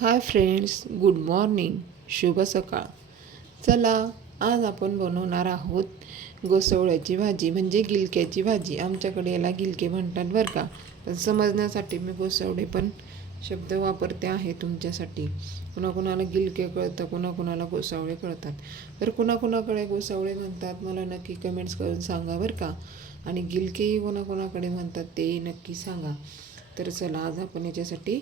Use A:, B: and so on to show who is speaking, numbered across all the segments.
A: Hi friends good morning शुभ सकाळ. चला आज आपण बनवणार आहोत गोसवळ्याची भाजी म्हणजे गिलक्याची भाजी. आमच्याकडे याला गिलके म्हणतात बरं का. पण समजण्यासाठी मी गोसवडे पण शब्द वापरते आहे तुमच्यासाठी. कुणाकुणाला गिलके कळतं कुणाकुणाला गोसावळे कळतात. तर कुणाकुणाकडे गोसावळे म्हणतात मला नक्की कमेंट्स करून सांगा बरं का. आणि गिलकेही कोणाकोणाकडे म्हणतात तेही नक्की सांगा. तर चला आज आपण याच्यासाठी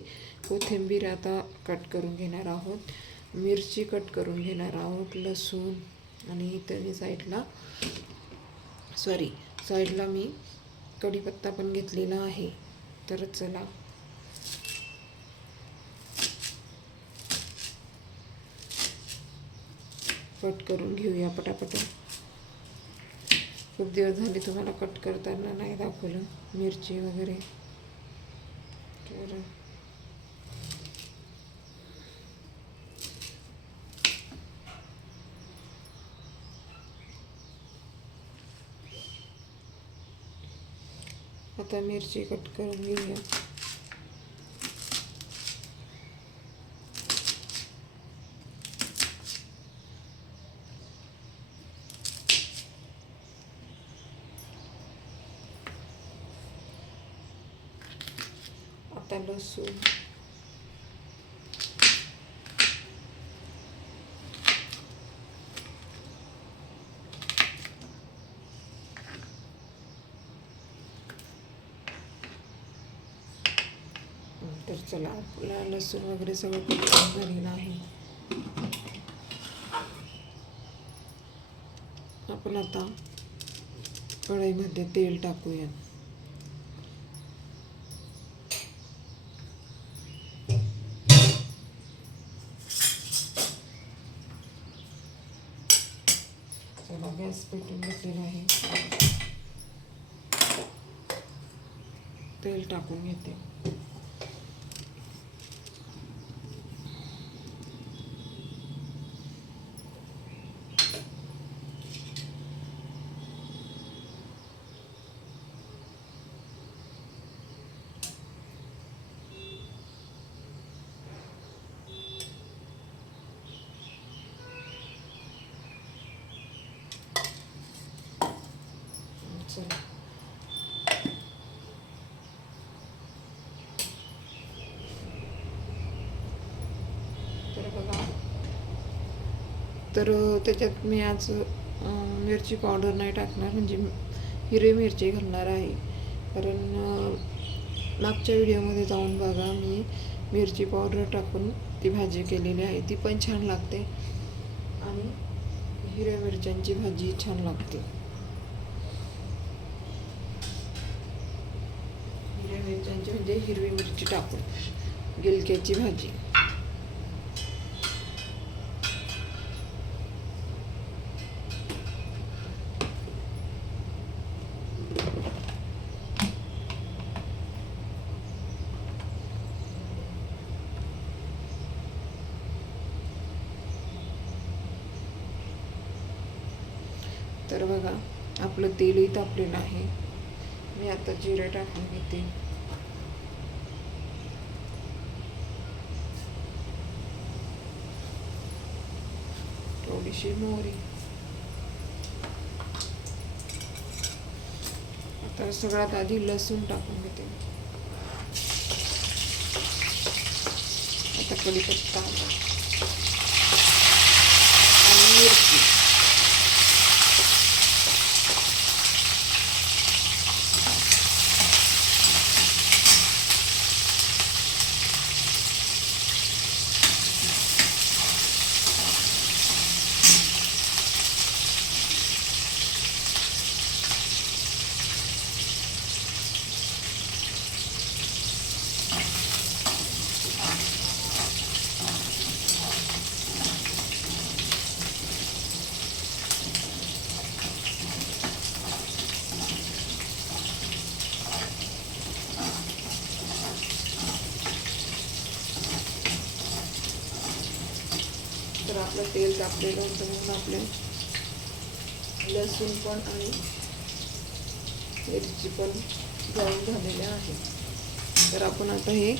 A: कोथिंबीर आता कट करून घेणार आहोत. मिरची कट करून घेणार आहोत लसूण आणि इतर मी साईडला सॉरी साईडला मी कढीपत्ता पण घेतलेला आहे. तर चला. कट करून घेऊया पटापट. खूप दिवस झाले तुम्हाला कट करताना नाही दाखवलं मिरची वगैरे. तर आता मिरची कट करून घेऊया. आता लसूण mm, तर चला आपला लसूण वगैरे सगळं कुठून झालेलं आहे. आपण आता कढईमध्ये तेल टाकूया गॅस पेटून घेतलेला आहे. तेल टाकून घेते चला तर बघा तर त्याच्यात मी आज मिरची पावडर नाही टाकणार म्हणजे हिरवी मिरची घालणार आहे. कारण मागच्या व्हिडिओमध्ये जाऊन बघा मी मिरची पावडर टाकून ती भाजी केलेली आहे. ती पण छान लागते. आणि हिरव्या मिरच्यांची भाजी छान लागते. हिरव्या मिरच्यांची म्हणजे हिरवी मिरची टाकून गिलक्याची भाजी. तर बघा आपलं तेलही तापलेलं आहे. मी आता जिरं टाकून घेते. थोडीशी मोहरी. आता सगळ्यात आधी लसूण टाकून घेते आता कढीपत्ता. आणि मिरची. तर आपलं तेल तापलेलं होतं म्हणून आपले लसूण पण आणि मिरची पण जाऊन झालेल्या आहे तर आपण आता हे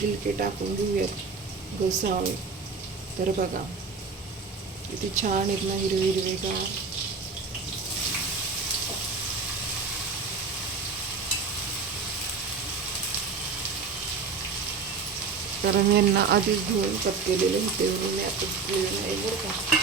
A: गिलके टाकून घेऊयात. घसावे. तर बघा किती छान आहेत ना हिरवे हिरवेगार कारण यांना आधीच धुवून कप केलेले होते म्हणून मी आता धुतलेले नाही बरं का.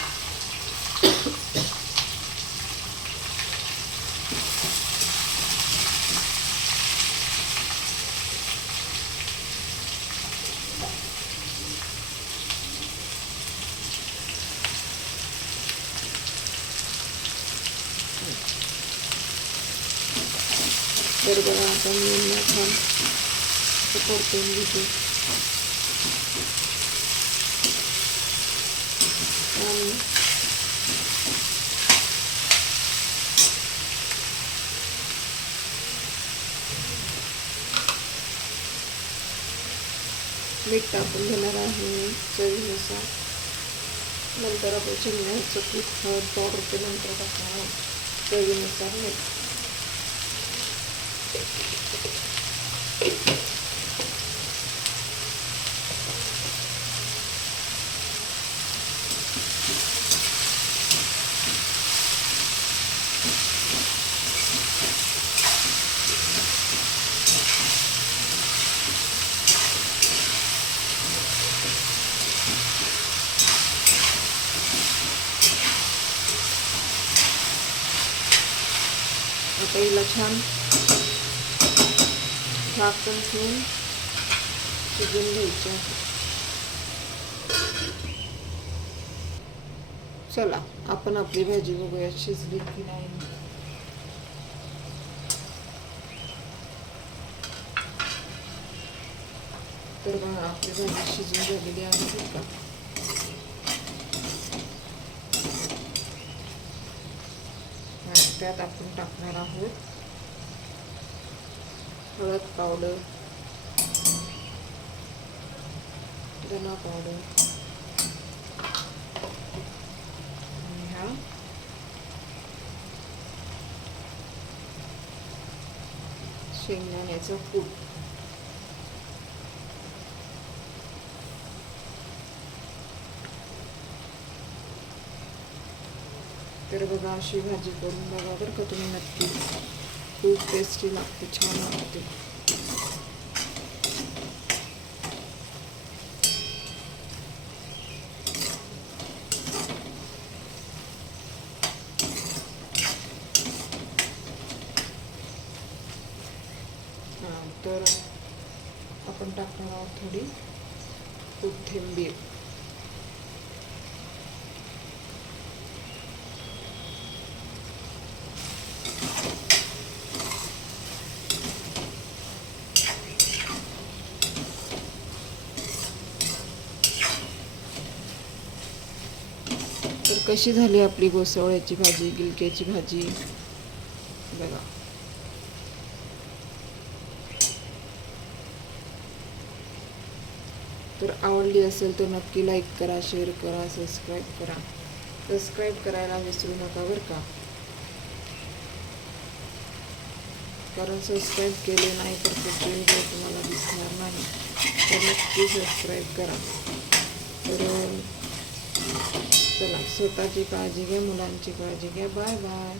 A: तर बघा आता मी यांना छान परतून घेते. आणि मीठ टाकून घेणार आहे चवीनुसार. नंतर आपण चिमण्याचं पीठ हळद पावडर ते नंतर टाकणार चवीनुसार मीठ. आता छान झाकण ठेवून शिजून घ्यायचं चला आपण आपली भाजी बघूया शिजली की नाही तर बघा आपली भाजी शिजून झालेली आहे का आणि त्यात आपण टाकणार आहोत. हळद पावडर धना पावडर आणि हा शेंगदाण्याचं कूट तर बघा अशी भाजी करून बघा बरं का तुम्ही नक्की खूप टेस्टी लागते छान लागते हां तर आपण टाकणार आहोत थोडी कोथिंबीर तर कशी झाली आपली गोसवळ्याची भाजी गिलक्याची भाजी? बघा. तर आवडली असेल तर नक्की लाईक करा शेअर करा सबस्क्राईब करा. सबस्क्राईब करायला विसरू नका बरं का? कारण सबस्क्राईब केले नाही तर पुढचे व्हिडिओ तुम्हाला दिसणार नाही. तर नक्की सबस्क्राईब करा. तर चला स्वतःची काळजी घ्या मुलांची काळजी घ्या बाय बाय.